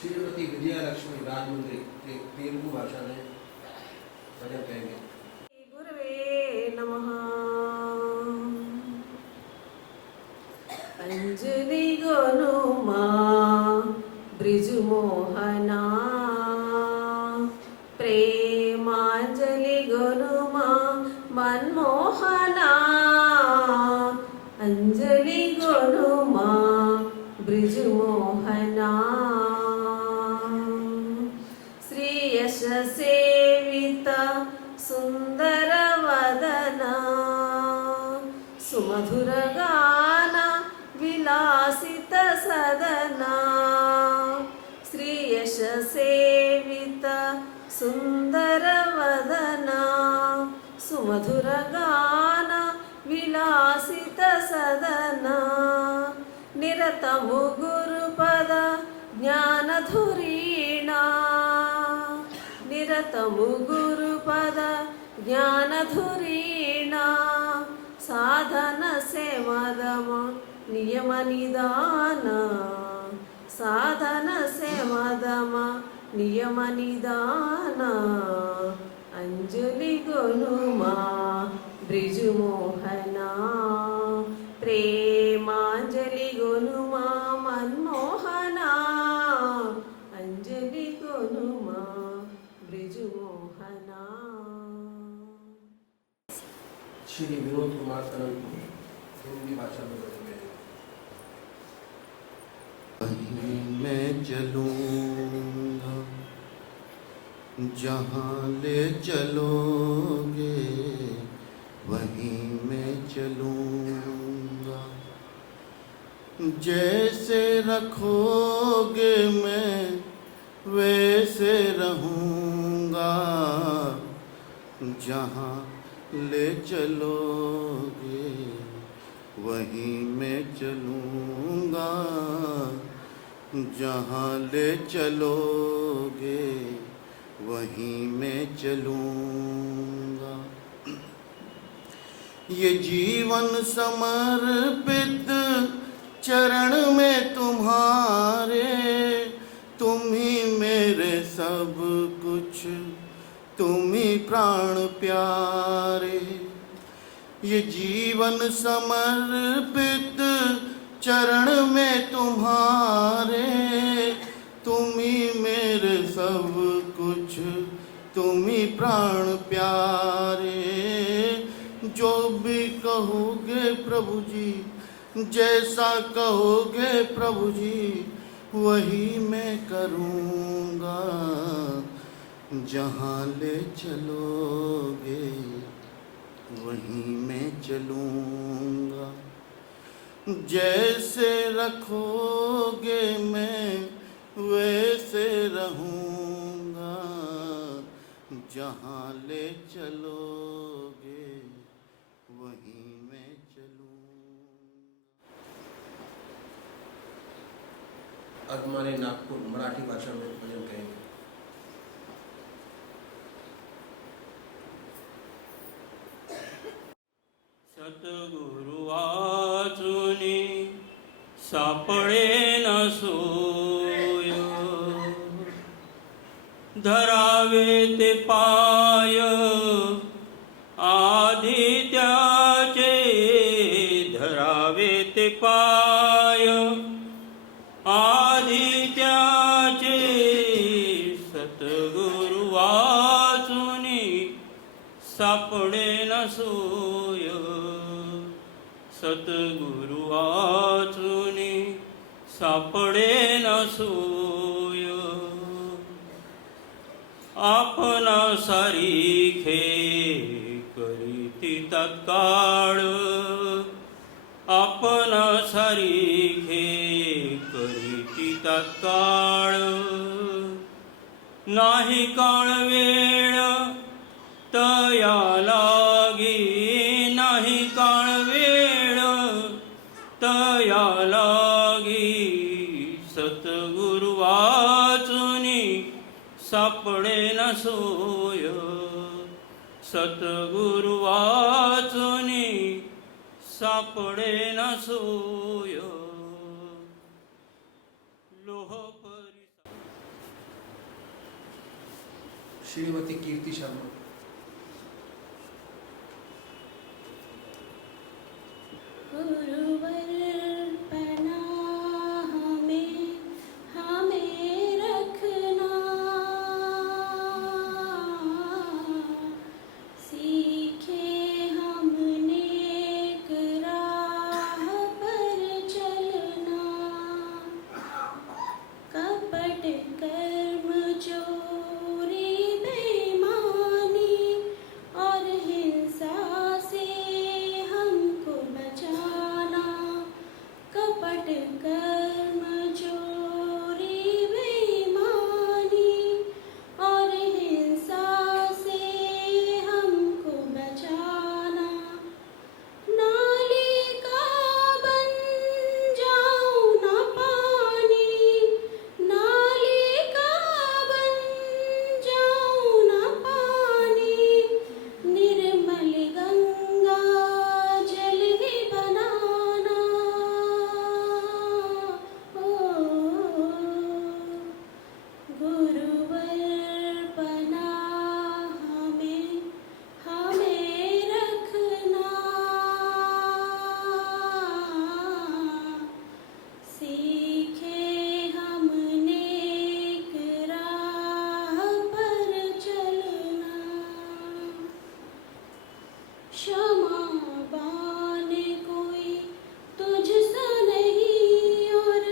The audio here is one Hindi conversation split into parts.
श्रीमती विजयलक्ष्मी राजमुंद्री एक तेलुगु भाषा में भजन कहेंगे। गुरुवे नमः। अंजलि गोनुमा ब्रिजुमोहना, प्रेमांजलि गोनुमा मनमोहना, अंजलि गोनुमा ब्रिजुमोहना, श्री यश सेविता सुंदर वदना, सुमधुर गान विलासित सदना, श्री यश सेवित सुंदर वदना, सुमधुर गान विलासित सदना, निरतमु गुरुपद ज्ञानधुरीणा, निरतमु गुरुपद ज्ञानधुरीणा, साधन सेवदम नियम निदान, साधन सेवदम नियम निदान, अंजलि गोनुमा ब्रिजुमोहना, प्रेमांजलि गोनुमा मनमोहना, अंजलि गोनुमा ब्रिजुमोहना। श्री विनोद कुमार अनंत हिंदी भाषा में भजन कहेंगे। वहीं मैं चलूँगा जहाँ ले चलोगे, वहीं मैं चलूँगा, जैसे रखोगे मैं वैसे रहूँगा, जहाँ ले चलोगे वहीं मैं चलूँगा, जहाँ ले चलोगे वहीं मैं चलूँगा। ये जीवन समर्पित चरण में तुम्हारे, तुम ही मेरे सब कुछ, तुम ही प्राण प्यारे। ये जीवन समर्पित चरण में तुम्हारे, तुम ही मेरे सब कुछ, तुम ही प्राण प्यारे। जो भी कहोगे प्रभु जी, जैसा कहोगे प्रभु जी, वही मैं करूँगा, जहाँ ले चलोगे वहीं मैं चलूँगा, जैसे रखोगे मैं वैसे रहूँगा, जहाँ ले चलोगे वहीं मैं चलूँगा। अगमाने नागपुर मराठी भाषा में भजन कहेंगे। सद्गुरु वाचुनी सापडे न सोय, धरावे ते पाय आधी त्याचे, धरावे ते पाय आधी त्याचे, सद्गुरु वाचुनी सापडे न सोय, सद्गुरु वाचुनी सापडे न सोय, आपणा सारिखे करीती तत्काळ, आपणा सारिखे करीती तत्काळ, नाही काळ वेळ तया लागी, नाही काळ वेळ तया लागी, सद्गुरु वाचुनी सापडे न सोय, सद्गुरु वाचुनी सापडे न सोय, लोह परी श्रीमती कीर्ति शर्मा। गुरुवर पनाह में हमें रखना, सीखे हम नेक राह पर चलना, कपट कर्म चोरी बेईमानी और हिंसा से हमको बचाना, कपट कर्म चोरी बेईमानी और हिंसा से हमको बचाना, नाली का बन जाऊं ना पानी, नाली का बन जाऊं ना पानी, निर्मल गंगा जल ही बनाना, ओ गुरुवर पनाह में हमें रखना, सीखे हम नेक राह पर चलना, क्षमा बान कोई तुझ सा नहीं और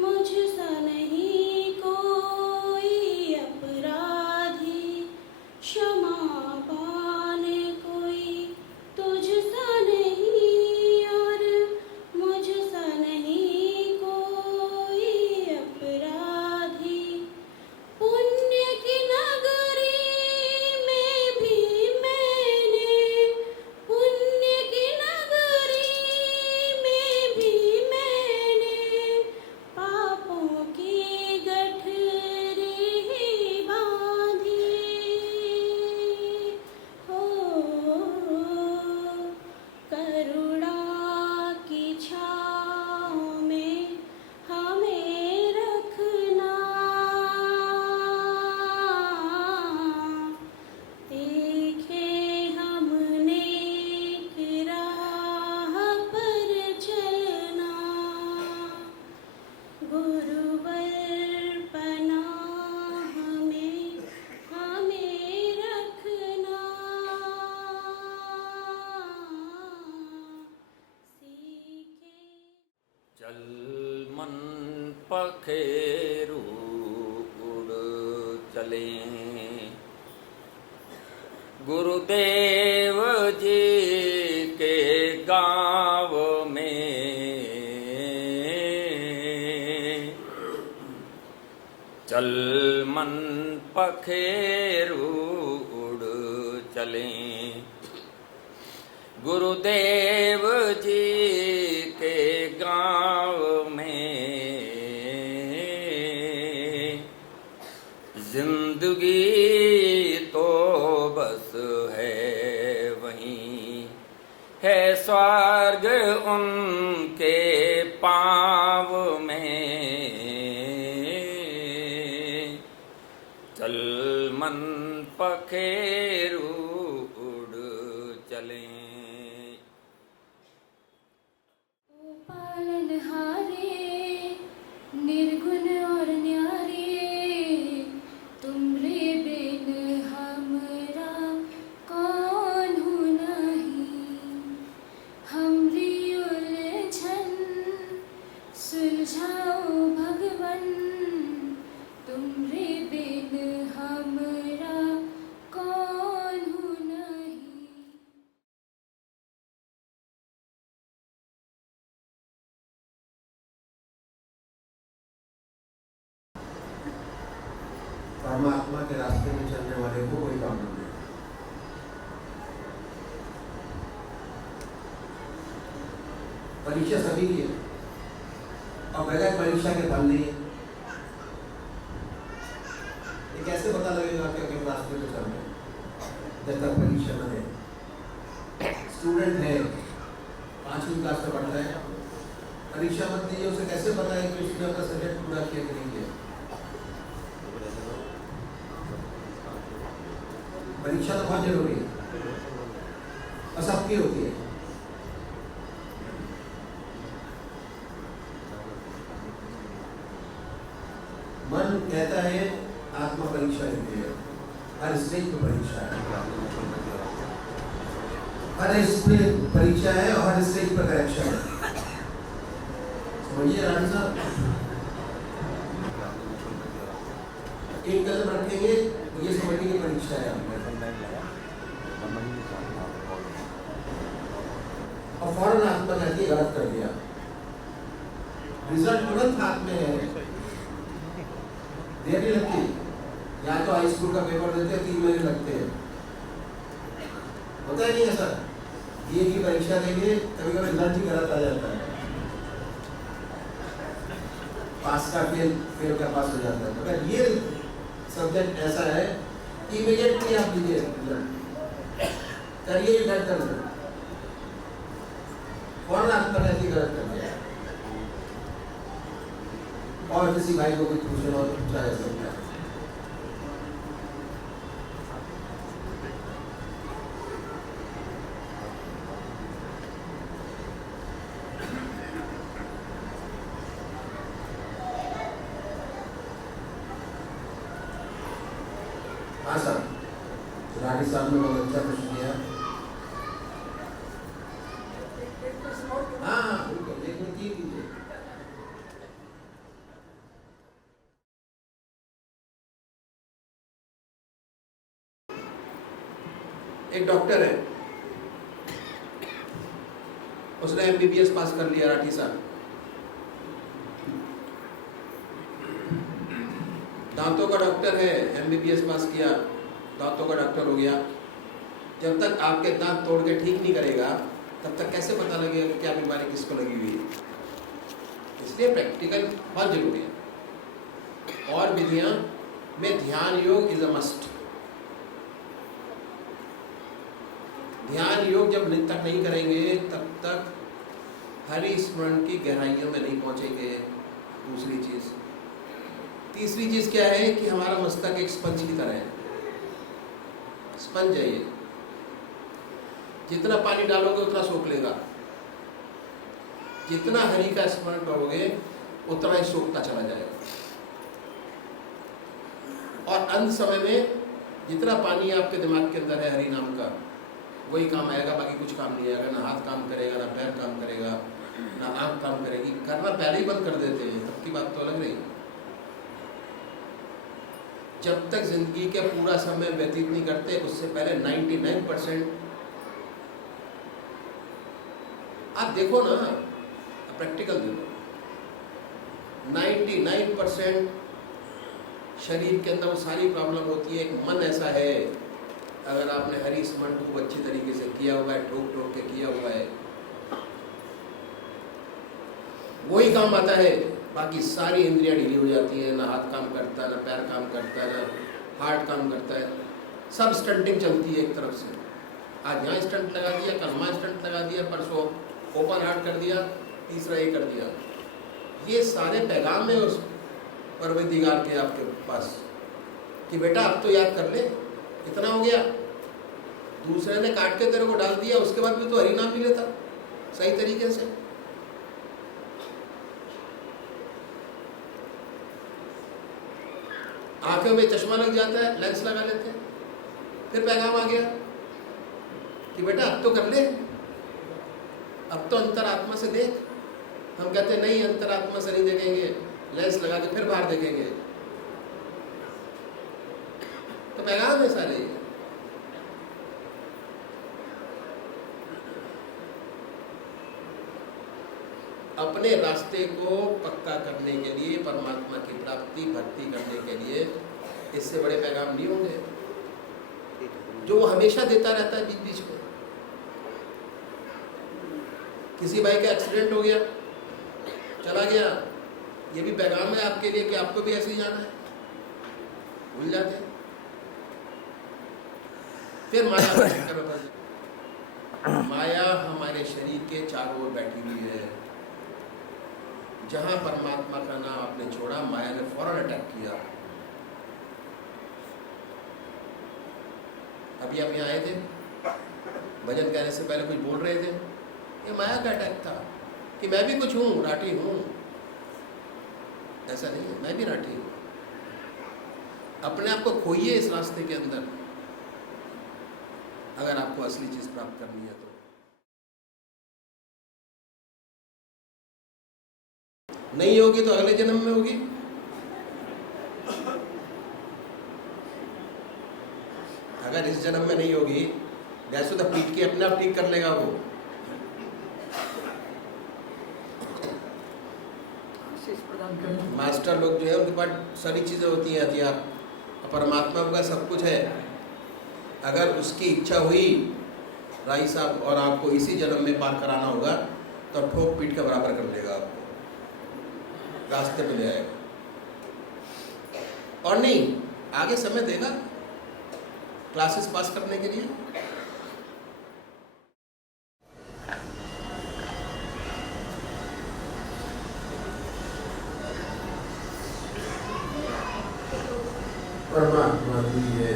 मुझ सा नहीं कोई अपराधी, क्षमा बान कोई तुझ सा नहीं और मुझ सा नहीं कोई अपराधी, पुण्य की नगरी में भी मैंने, पुण्य की नगरी में भी मैंने पापों की गठरी ही बांधी, हो करुणा की छाँव में हमें रखना, देखे हम नेक राह पर चलना, गुरुवर पनाह में हमें रखना, सीखे चल मन पखेरु उड़ चले, गुरुदेव जी के गाँव में, चल मन पखेरु उड़ चले, गुरुदेव जी के गाँव में, जिंदगी तो बस है वहीं, है स्वर्ग उनके पाँव में, चल मन पखेरु उड़ चले। पालनहारे निर्गुण और न्यारे, तुमरे बिन हमरा कौन हूँ नहीं, हमरी उलझन सुलझाओ भगवन, तुमरे बिन हमरा कौन हूँ नहीं। परमात्मा के रास्ते में चलने वाले को कोई काम नहीं है। परीक्षा सभी की है और बगैर परीक्षा के फल नहीं है। ये कैसे पता लगेगा कि किस रास्ते में चल रहे हैं जब तक परीक्षा न है। स्टूडेंट है 5वीं क्लास में पढ़ता है, परीक्षा मत दीजिए, उसे कैसे पता है कि उसने अपना सब्जेक्ट पूरा किया कि नहीं किया। परीक्षा तो बहुत जरूरी है और सबकी होती है। मन कहता है आत्मा परीक्षा लेती है, हर स्टेज पर परीक्षा है, हर स्टेज परीक्षा है और हर स्टेज पर करेक्शन है। समझिए रानी साहब, एक कदम रखेंगे ये समझने की परीक्षा है और फौरन आत्मा कहती है गलत कर दिया, रिजल्ट तुरंत हाथ में है, देर नहीं लगती। या तो हाई स्कूल का पेपर देते हैं 3 महीने लगते हैं, होता है नहीं ऐसा? ये की परीक्षा देंगे कभी कभी रिजल्ट ही गलत आ जाता है, पास का फेल का पास हो जाता है। अगर ये सब्जेक्ट ऐसा है इमीडिएटली आप लीजिए रिजल्ट, करिए बेहतर रिजल्ट, फौरन आत्मा कहती गलत कर दिया। और किसी भाई को कोई ट्यूशन और चाहे सकता है। हाँ सर, रानी साहब ने बहुत अच्छा प्रश्न किया। हाँ बिल्कुल, एक मिनट ये कीजिए। एक डॉक्टर है, उसने MBBS पास कर लिया, राठी साहब, दांतों का डॉक्टर है, MBBS पास किया, दांतों का डॉक्टर हो गया। जब तक आपके दांत तोड़ के ठीक नहीं करेगा तब तक कैसे पता लगेगा कि क्या बीमारी किसको लगी हुई है? इसलिए प्रैक्टिकल बहुत जरूरी है। और विधियां में ध्यान योग इज अ मस्ट। ध्यान योग जब तक नहीं करेंगे तब तक हरि स्मरण की गहराइयों में नहीं पहुंचेंगे। दूसरी चीज, तीसरी चीज क्या है कि हमारा मस्तक एक स्पंज की तरह है, स्पंज है ये, जितना पानी डालोगे उतना सोख लेगा, जितना हरि का स्मरण करोगे उतना ही सोखता चला जाएगा। और अंत समय में जितना पानी आपके दिमाग के अंदर है हरि नाम का, वही काम आएगा, बाकी कुछ काम नहीं आएगा। ना हाथ काम करेगा, ना पैर काम करेगा, ना आंख काम करेगी। करना पहले ही बंद कर देते हैं तब की बात तो अलग रही। जब तक जिंदगी के पूरा समय व्यतीत नहीं करते उससे पहले 99% आप देखो ना, प्रैक्टिकल देखो, 99% शरीर के अंदर वो सारी प्रॉब्लम होती है। एक मन ऐसा है, अगर आपने हरि स्मरण खूब अच्छी तरीके से किया हुआ है, ठोक ठोक के किया हुआ है, वही काम आता है। बाकी सारी इंद्रियां ढीली हो जाती है, ना हाथ काम करता है, ना पैर काम करता है, ना हार्ट काम करता है, सब स्टंटिंग चलती है एक तरफ से। आज यहाँ स्टंट लगा दिया, कल वहाँ स्टंट लगा दिया, परसों ओपन हार्ट कर दिया, तीसरा ये कर दिया। ये सारे पैगाम है उस परवरदिगार के आपके पास कि बेटा अब तो याद कर ले, इतना हो गया। दूसरे ने काट के तेरे को डाल दिया, उसके बाद भी तो हरि नाम भी लेता सही तरीके से। आंखों में चश्मा लग जाता है, लेंस लगा लेते हैं, फिर पैगाम आ गया कि बेटा अब तो कर ले, अब तो अंतरात्मा से देख। हम कहते हैं नहीं, अंतरात्मा से नहीं देखेंगे, लेंस लगा के फिर बाहर देखेंगे। तो पैगाम है सारे। अपने रास्ते को पक्का करने के लिए, परमात्मा की प्राप्ति भक्ति करने के लिए इससे बड़े पैगाम नहीं होंगे, जो वो हमेशा देता रहता है बीच बीच में। किसी भाई का एक्सीडेंट हो गया, चला गया, ये भी पैगाम है आपके लिए कि आपको भी ऐसे ही जाना है। भूल जाते हैं, फिर माया हमारे शरीर के चारों ओर बैठी हुई है। जहां परमात्मा का नाम आपने छोड़ा, माया ने फौरन अटैक किया। अभी आप यहाँ आए थे, भजन कहने से पहले कुछ बोल रहे थे, ये माया का अटैक था कि मैं भी कुछ हूँ, राठी हूँ। ऐसा नहीं है, मैं भी राठी हूँ। अपने आप को खोइए इस रास्ते के अंदर, अगर आपको असली चीज प्राप्त करनी है तो। नहीं होगी तो अगले जन्म में होगी। अगर इस जन्म में नहीं होगी, जैसे तो पीट के अपने आप ठीक कर लेगा वो। मास्टर लोग जो है उनके पास सारी चीजें होती हैं, हथियार। परमात्मा का सब कुछ है। अगर उसकी इच्छा हुई राई साहब और आपको इसी जन्म में पार कराना होगा तो ठोक पीट का बराबर कर लेगा, आपको रास्ते पे ले आएगा। और नहीं, आगे समय देगा क्लासेस पास करने के लिए। परमात्मा की है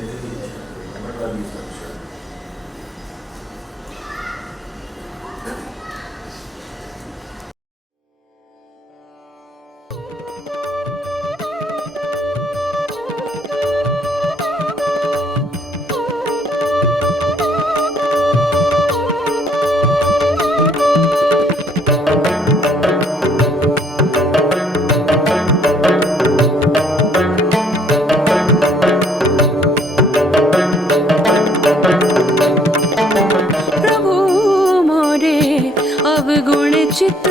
चित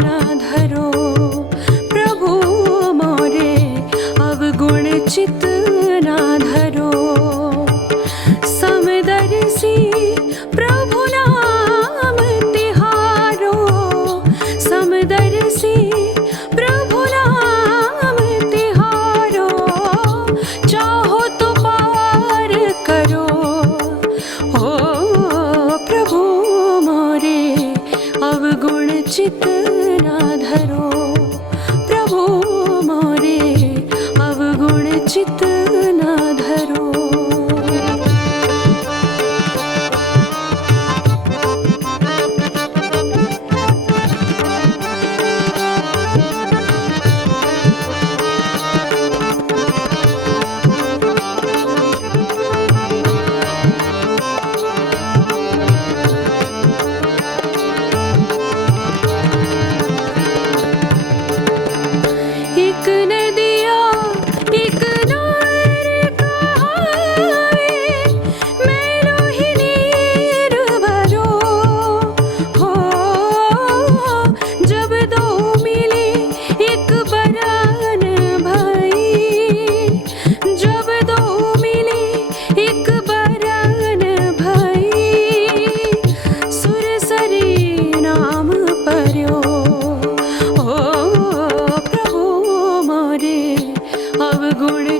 ना धरो प्रभु मोरे, अब गुण चित ना धरो। समदर्शी प्रभु नाम तिहारो, समदर्शी प्रभु नाम तिहारो। चाहो तो पार करो हो प्रभु मोरे, अब गुण चित ना धरो प्रभु मोरे, अब गुण चित ना धरो।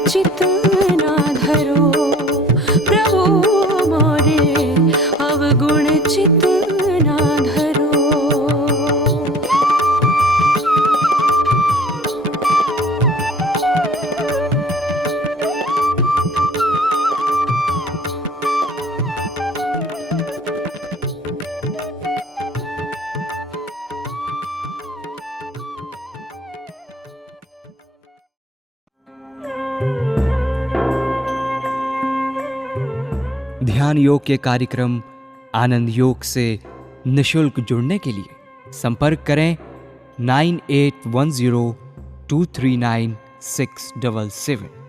चित ना धरो प्रभु मोरे, अब गुण चित ना धरो। ध्यान योग के कार्यक्रम आनंद योग से निशुल्क जुड़ने के लिए संपर्क करें 9810239677।